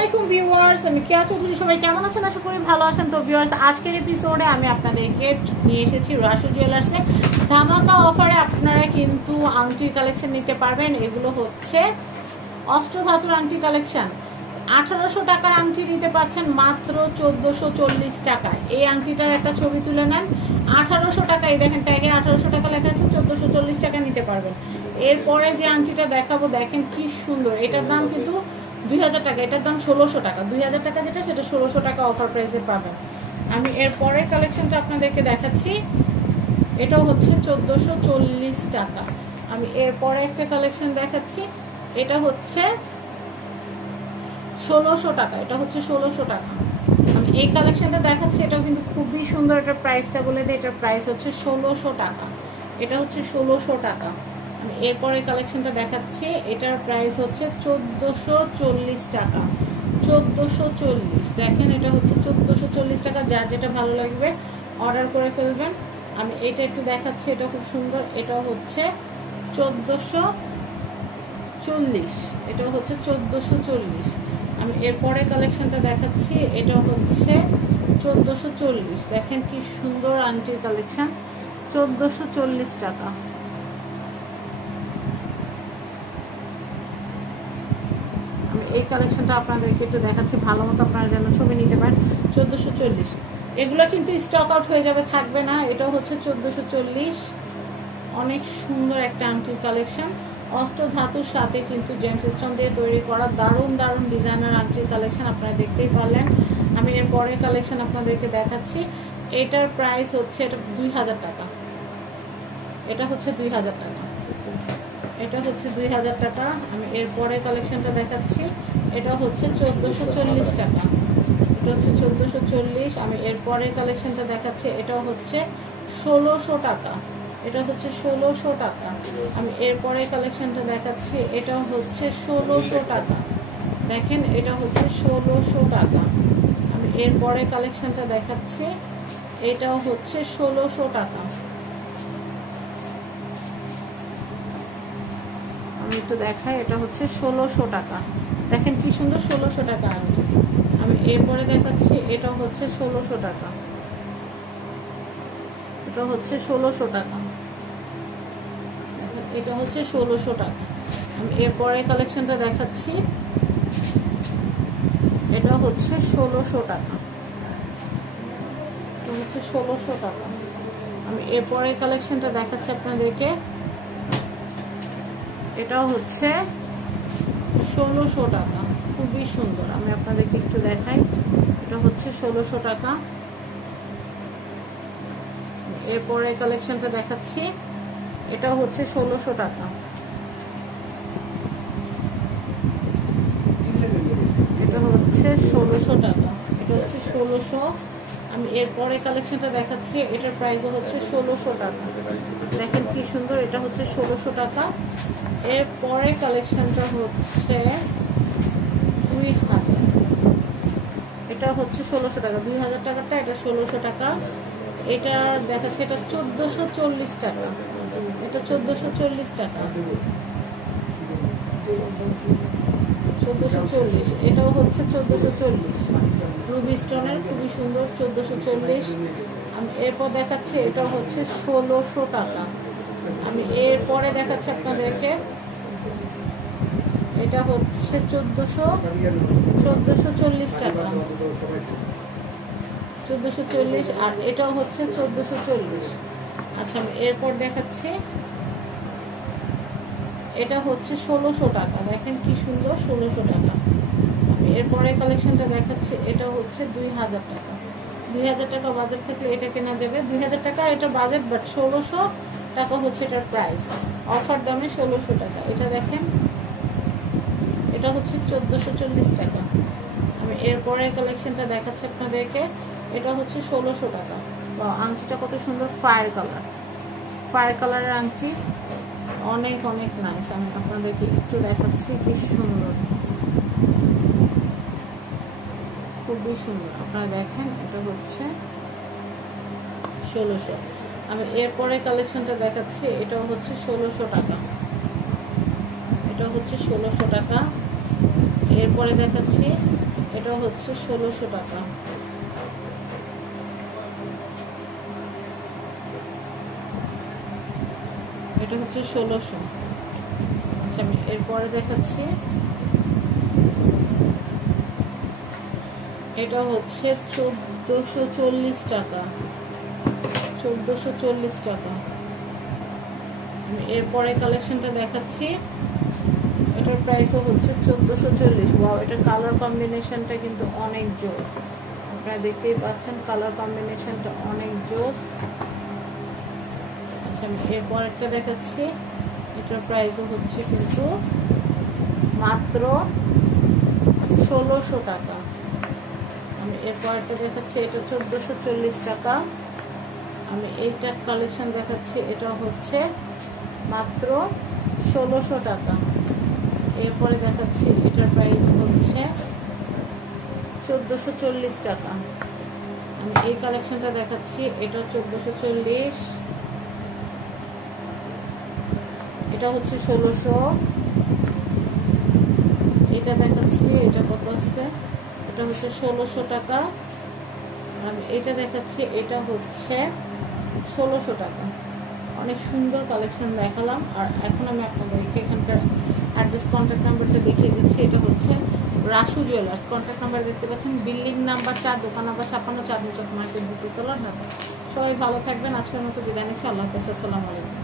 আলাইকুম ভিউয়ার্স, আমি কেয়া চৌধুরী। সবাই কেমন আছেন? আশা করি ভালো আছেন। তো ভিউয়ার্স, আজকের এপিসোডে আমি আপনাদেরকে নিয়ে এসেছি রাসু জুয়েলার্সে ধামাকা অফারে। আপনারা কিন্তু আংটির কালেকশন নিতে পারবেন। এগুলো হচ্ছে অষ্টধাতুর আংটি কালেকশন। 1800 টাকার আংটি নিতে পারছেন মাত্র 1440 টাকায়। এই আংটিটার একটা ছবি তুলে নেন। 1800 টাকায়, দেখেন ট্যাগে 1800 টাকা লেখা আছে, 1440 টাকা নিতে পারবেন। এরপরে যে আংটিটা দেখাবো, দেখেন কি সুন্দর। এটার দাম কিন্তু 2000 টাকা, এটার দাম 1600 টাকা। 2000 টাকা যেটা, সেটা 1600 টাকা অফার প্রাইসে পাবেন। আমি এরপরে কালেকশনটা আপনাদেরকে দেখাচ্ছি। এটাও হচ্ছে 1440 টাকা। আমি এরপরে একটা কালেকশন দেখাচ্ছি। এটা হচ্ছে 1600 টাকা। এটা হচ্ছে 1600 টাকা। আমি এই কালেকশনটা দেখাচ্ছি, এটাও কিন্তু খুবই সুন্দর। এটার প্রাইসটা বলে দিই, এটার প্রাইস হচ্ছে 1600 টাকা। এটা হচ্ছে 1600 টাকা। আমি এরপরে কালেকশনটা দেখাচ্ছি, এটার প্রাইস হচ্ছে 1440 টাকা। 1440, দেখেন এটা হচ্ছে 1440 টাকা। যার যেটা ভালো লাগবে অর্ডার করে ফেলবেন। আমি এটা একটু দেখাচ্ছি, এটা খুব সুন্দর। এটা হচ্ছে 1440, এটা হচ্ছে 1440। আমি এরপরে কালেকশনটা দেখাচ্ছি, এটা হচ্ছে 1440। দেখেন কি সুন্দর আংটির কালেকশন, 1440 টাকা। আমি এই কালেকশনটা আপনাদেরকে একটু দেখাচ্ছি, ভালো মতো আপনারা যেন ছবি নিতে পারেন। 1440, এগুলো কিন্তু স্টক আউট হয়ে যাবে, থাকবে না। এটাও হচ্ছে 1440। অনেক সুন্দর একটা আংটির কালেকশন। অষ্টধাতুর সাথে কিন্তু জেমস স্টোন দিয়ে তৈরি করা দারুণ দারুণ ডিজাইনার আংটির কালেকশন আপনারা দেখতেই পারলেন। আমি এর পরের কালেকশন আপনাদেরকে দেখাচ্ছি। এটার প্রাইস হচ্ছে, এটা 2000 টাকা। এটা হচ্ছে 2000 টাকা। এটা হচ্ছে 2000 টাকা। আমি এর পরের কালেকশনটা দেখাচ্ছি। এটা হচ্ছে 1440 টাকা। এটা হচ্ছে 1440। আমি এর পরের কালেকশনটা দেখাচ্ছি। এটা হচ্ছে 1600 টাকা। এটা হচ্ছে 1600 টাকা। আমি এরপরে কালেকশনটা দেখাচ্ছি। এটা হচ্ছে 1600 টাকা। দেখেন এটা হচ্ছে 1600 টাকা। আমি এরপরে কালেকশনটা দেখাচ্ছি। এটাও হচ্ছে 1600 টাকা। আমি একটু দেখাই, এটা হচ্ছে 1600 টাকা। দেখেন কি সুন্দর, 1600 টাকা আংটি। আমি এরপরে দেখাচ্ছি, এটা হচ্ছে 1600 টাকা। এটা হচ্ছে 1600 টাকা। এটা হচ্ছে 1600 টাকা। আমি এরপরে কালেকশনটা দেখাচ্ছি। এটা হচ্ছে 1600 টাকা। এটা হচ্ছে 1600 টাকা। আমি এরপরে কালেকশনটা দেখাচ্ছি আপনাদেরকে। এটা হচ্ছে 1600 টাকা। খুবই সুন্দর। আমি আপনাদেরকে একটু দেখাই। এটা হচ্ছে 1600 টাকা। এরপরে কালেকশনটা দেখাচ্ছি। এটা হচ্ছে 1600 টাকা। এটা হচ্ছে 1600 টাকা। এটা হচ্ছে 1600। আমি এরপরে কালেকশনটা দেখাচ্ছি। এটার প্রাইস হচ্ছে 1600 টাকা। দেখেন কি সুন্দর, এটা হচ্ছে 1600 টাকা। এরপরে কালেকশনটা হচ্ছে 2000। এটা হচ্ছে 1600 টাকা। 2000 টাকাটা, এটা 1600 টাকা। এটা দেখাচ্ছে, এটা 1440 টাকা। এটা 1440 টাকা। 1440। এটাও হচ্ছে 1440। রুবি স্টোনের, খুবই সুন্দর, 1440। আমি এরপর দেখাচ্ছি, এটা হচ্ছে 1600 টাকা। আমি এরপরে দেখাচ্ছি আপনাদেরকে। এটা হচ্ছে 1440 টাকা। 1440। আর এটাও হচ্ছে 1440। আচ্ছা, আমি এরপর দেখাচ্ছি। এটা হচ্ছে 1600 টাকা। দেখেন কি সুন্দর, 1600 টাকা। আমি এরপরে কালেকশনটা দেখাচ্ছি। এটা হচ্ছে 2000 টাকা। 2000 টাকা বাজেট থাকলে এটা কেনা যাবে। 2000 টাকা এটা বাজেট, বাট 1600 টাকা হচ্ছে এটার প্রাইস। অফার দামে 1600 টাকা। এটা দেখেন, এটা হচ্ছে 1440 টাকা। আমি এরপরে কালেকশনটা দেখাচ্ছি আপনাদেরকে। এটা হচ্ছে 1600 টাকা। আংটিটা কত সুন্দর, ফায়ার কালার। ফায়ার কালারের আংটি, অনেক অনেক নাইস। আমি আপনাদেরকে একটু দেখাচ্ছি, কি সুন্দর, খুবই সুন্দর। আপনারা দেখেন, এটা হচ্ছে 1600। আমি এরপরে কালেকশনটা দেখাচ্ছি। এটাও হচ্ছে 1600 টাকা। এটা হচ্ছে 1600 টাকা। এরপরে দেখাচ্ছি, এটা হচ্ছে 1600 টাকা। এটা হচ্ছে 1600। আচ্ছা আমি এরপরে দেখাচ্ছি, এটা হচ্ছে 1440 টাকা। 1440 টাকা। এরপরে কালেকশনটা দেখাচ্ছি, এটার প্রাইসও হচ্ছে 1440। ওয়াও, এটার কালার কম্বিনেশনটা কিন্তু অনেক জোস, আপনারা দেখতেই পাচ্ছেন কালার কম্বিনেশনটা অনেক জোস। আচ্ছা আমি এরপর একটা দেখাচ্ছি, এটার প্রাইসও হচ্ছে কিন্তু মাত্র 1600 টাকা। আমি এরপর একটা দেখাচ্ছি, এটা 1440 টাকা। আমি এইটা কালেকশন দেখাচ্ছি, এটা হচ্ছে মাত্র 1600 টাকা। এরপরে দেখাচ্ছি, এটার প্রাইস হচ্ছে 1440 টাকা। আমি এই কালেকশনটা দেখাচ্ছি, এটা 1440, এটা হচ্ছে 1600। এটা দেখাচ্ছি, এটা কত আছে, এটা হচ্ছে 1600 টাকা। আমি এটা দেখাচ্ছি, এটা হচ্ছে 1600 টাকা। অনেক সুন্দর কালেকশন দেখালাম। আর এখন আমি আপনাদেরকে এখানকার অ্যাড্রেস, কন্ট্যাক্ট নাম্বারটা দেখিয়ে দিচ্ছি। এটা হচ্ছে রাসু জুয়েলার্স। কন্ট্যাক্ট নাম্বার দেখতে পাচ্ছেন, বিল্ডিং নাম্বার 4, দোকান নাম্বার 56, চাঁদনী চক মার্কেট, দ্বিতীয় তলা, ঢাকা। সবাই ভালো থাকবেন। আজকের মতো বিদায় নিচ্ছি। আল্লাহ হাফেজ। আসসালামু আলাইকুম।